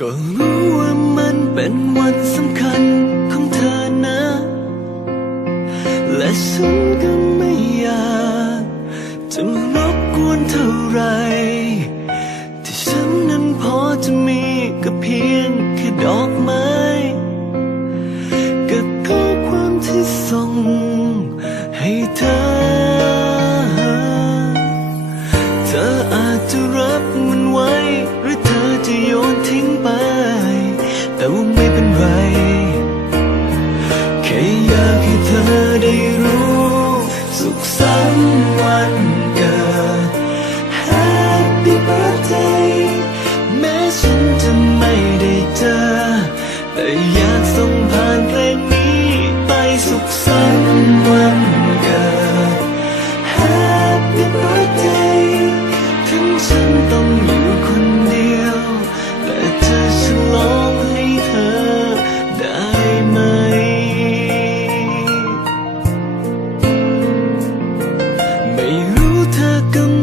ก็รู้ว่ามันเป็นวันสำคัญของเธอนะ และฉันก็ไม่อยากจะมารบกวนเท่าไร ที่ฉันนั้นพอจะมีก็เพียงแค่ดอกไม้กับข้อความที่ส่งให้เธอ someone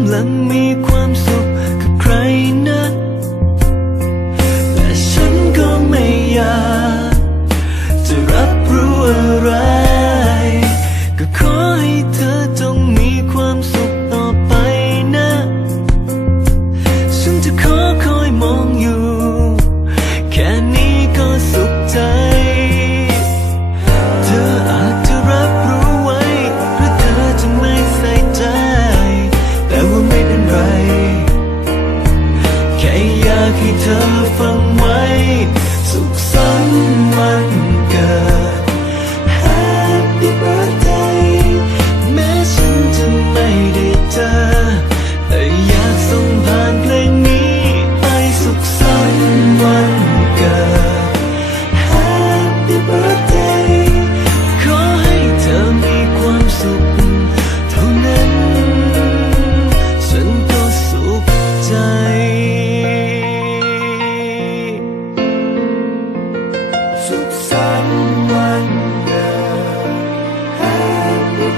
ำลังมีความสุข อยากให้เธอฟังไว้ สุขสันต์มันเกิด